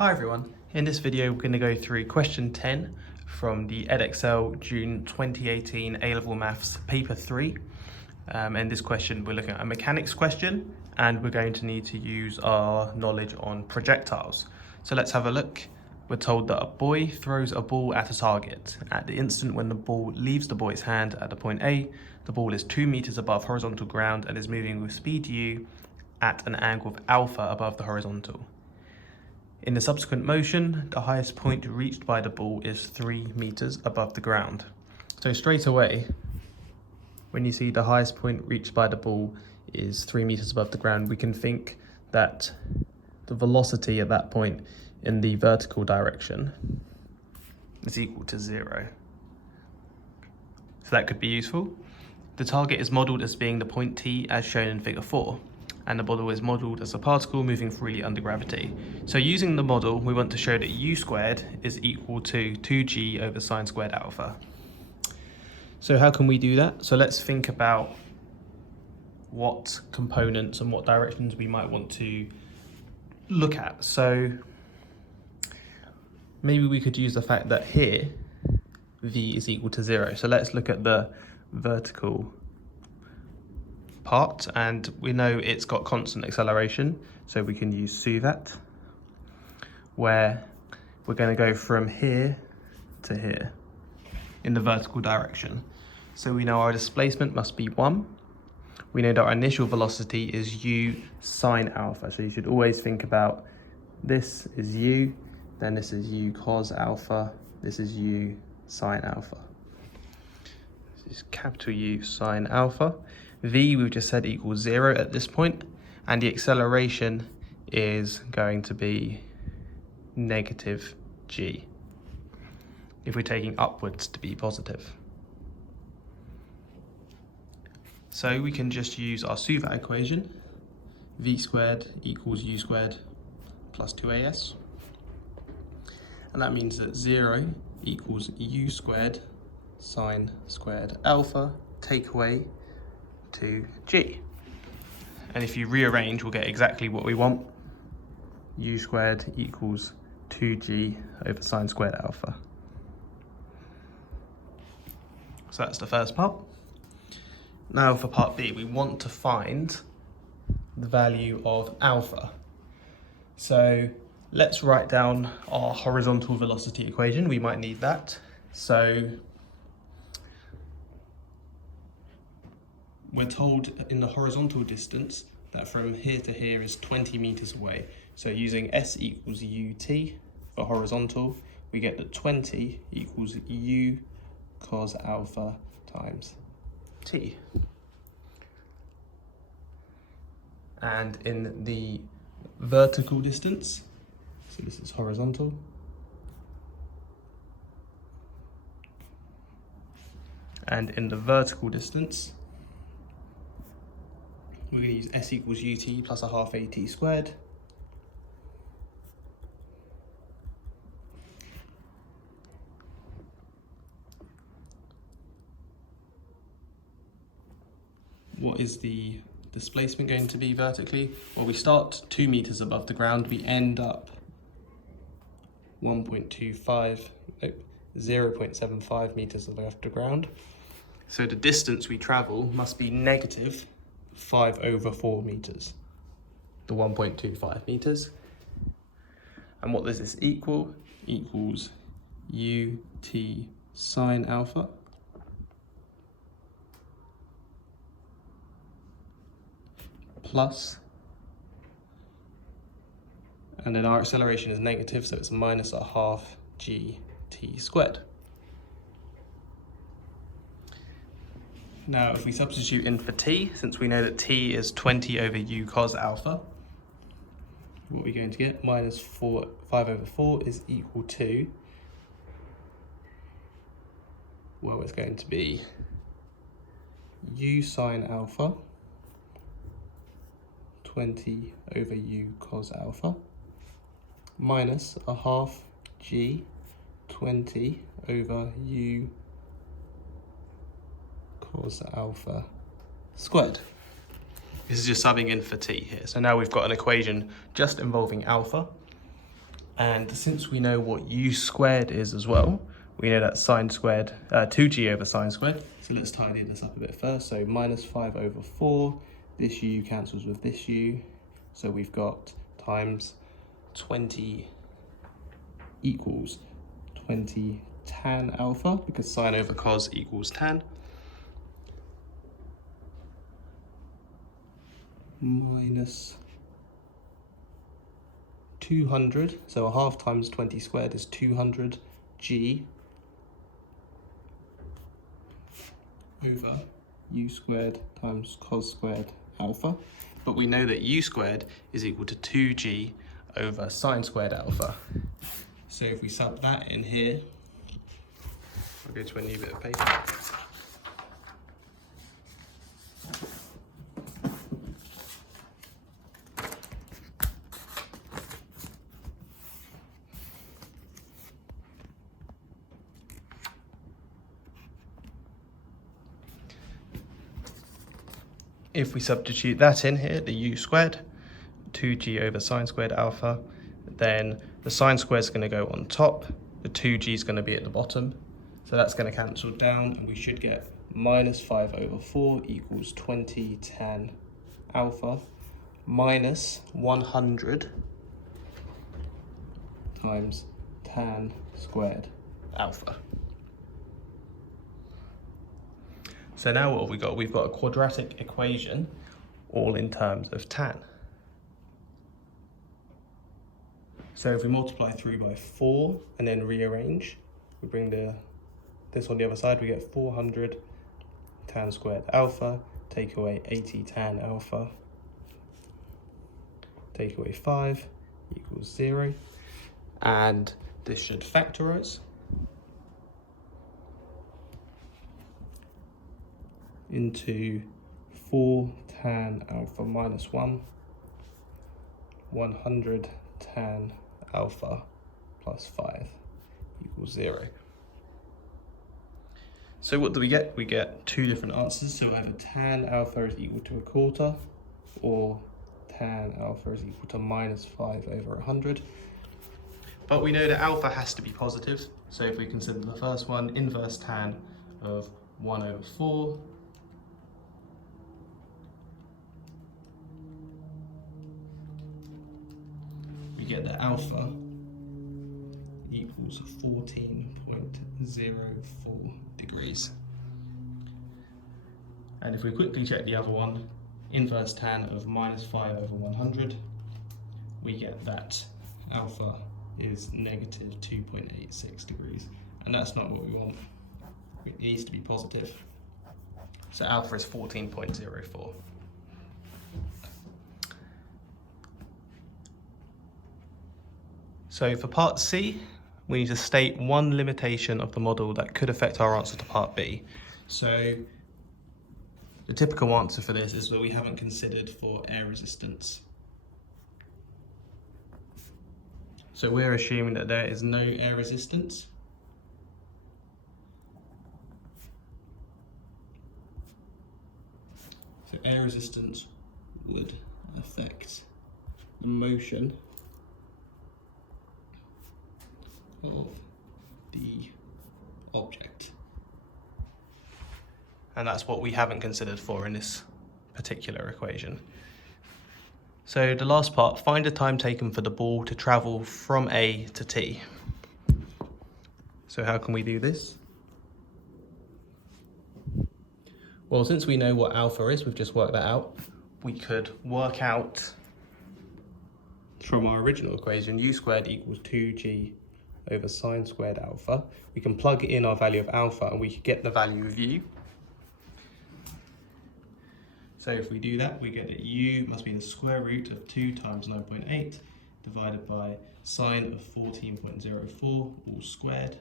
Hi everyone, in this video we're going to go through question 10 from the Edexcel June 2018 A-Level Maths paper 3. And this question we're looking at a mechanics question and we're going to need to use our knowledge on projectiles. So let's have a look. We're told that a boy throws a ball at a target. At the instant when the ball leaves the boy's hand at the point A, the ball is 2 meters above horizontal ground and is moving with speed u at an angle of alpha above the horizontal. In the subsequent motion, the highest point reached by the ball is 3 meters above the ground. So straight away, when you see the highest point reached by the ball is 3 meters above the ground, we can think that the velocity at that point in the vertical direction is equal to 0. So that could be useful. The target is modelled as being the point T as shown in figure 4. And the model is modelled as a particle moving freely under gravity. So using the model, we want to show that u squared is equal to 2g over sine squared alpha. So how can we do that? So let's think about what components and what directions we might want to look at. So maybe we could use the fact that here v is equal to 0. So let's look at the vertical part, and we know it's got constant acceleration, so we can use suvat, where we're going to go from here to here in the vertical direction. So we know our displacement must be 1. We know that our initial velocity is u sine alpha, so you should always think about this is u, then this is u cos alpha, this is u sine alpha. This is capital U sine alpha. V, we've just said, equals 0 at this point, and the acceleration is going to be negative g, if we're taking upwards to be positive. So we can just use our suvat equation, v squared equals u squared plus 2as, and that means that 0 equals u squared sine squared alpha, take away 2g. And if you rearrange, we'll get exactly what we want. U squared equals 2g over sine squared alpha. So that's the first part. Now for part B, we want to find the value of alpha. So let's write down our horizontal velocity equation. We might need that. So we're told in the horizontal distance that from here to here is 20 meters away. So using S equals ut for horizontal, we get that 20 equals u cos alpha times t. And in the vertical distance, so this is horizontal, and in the vertical distance, we're going to use S equals ut plus a half at squared. What is the displacement going to be vertically? Well, we start 2 meters above the ground, we end up 0.75 meters above the ground. So the distance we travel must be negative 5/4 meters, the 1.25 meters. And what does this equal? Equals ut sine alpha plus, and then our acceleration is negative, so it's minus a half gt squared. Now, if we substitute in for t, since we know that t is 20 over u cos alpha, what we're going to get, minus 5/4 is equal to, well, it's going to be u sine alpha, 20 over u cos alpha, minus a half g, 20 over u cos alpha squared. This is just subbing in for t here. So now we've got an equation just involving alpha. And since we know what u squared is as well, we know that sine squared, 2g over sine squared. So let's tidy this up a bit first. So minus 5 over 4, this u cancels with this u. So we've got times 20 equals 20 tan alpha, because sine over cos equals tan, minus 200, so a half times 20 squared is 200g over u squared times cos squared alpha. But we know that u squared is equal to 2g over sine squared alpha. So if we sub that in here, I'll go to a new bit of paper. If we substitute that in here, the u squared, 2g over sine squared alpha, then the sine squared is going to go on top, the 2g is going to be at the bottom, so that's going to cancel down, and we should get minus 5 over 4 equals 20 tan alpha minus 100 times tan squared alpha. So now what have we got? We've got a quadratic equation, all in terms of tan. So if we multiply through by 4 and then rearrange, we bring this on the other side, we get 400 tan squared alpha, take away 80 tan alpha, take away 5 equals 0. And this should factorize into 4 tan alpha minus 1, 100 tan alpha plus 5 equals 0. So what do we get? We get two different answers. So either tan alpha is equal to 1/4 or tan alpha is equal to minus 5 over 100. But we know that alpha has to be positive. So if we consider the first one, inverse tan of 1 over 4, we get that alpha equals 14.04 degrees. And if we quickly check the other one, inverse tan of minus 5 over 100, we get that alpha is negative 2.86 degrees. And that's not what we want. It needs to be positive. So alpha is 14.04. So for part C, we need to state one limitation of the model that could affect our answer to part B. So the typical answer for this is that we haven't considered for air resistance. So we're assuming that there is no air resistance. So air resistance would affect the motion of the object. And that's what we haven't considered for in this particular equation. So the last part, find the time taken for the ball to travel from A to T. So how can we do this? Well, since we know what alpha is, we've just worked that out. We could work out from our original equation, u squared equals 2g over sine squared alpha. We can plug in our value of alpha and we could get the value of u. So if we do that, we get that u must be the square root of 2 times 9.8 divided by sine of 14.04 all squared.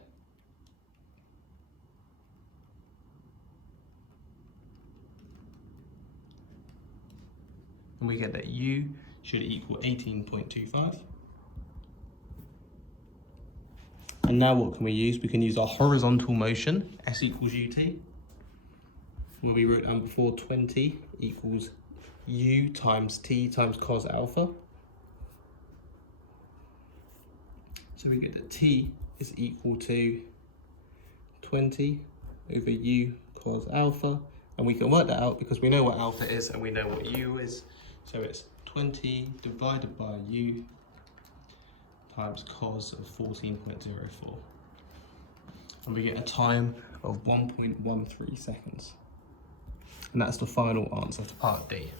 And we get that u should equal 18.25. And now what can we use? We can use our horizontal motion, S equals ut, where we wrote down before 20 equals u times t times cos alpha. So we get that t is equal to 20 over u cos alpha, and we can work that out because we know what alpha is and we know what u is. So it's 20 divided by u times cos of 14.04. And we get a time of 1.13 seconds. And that's the final answer to part D.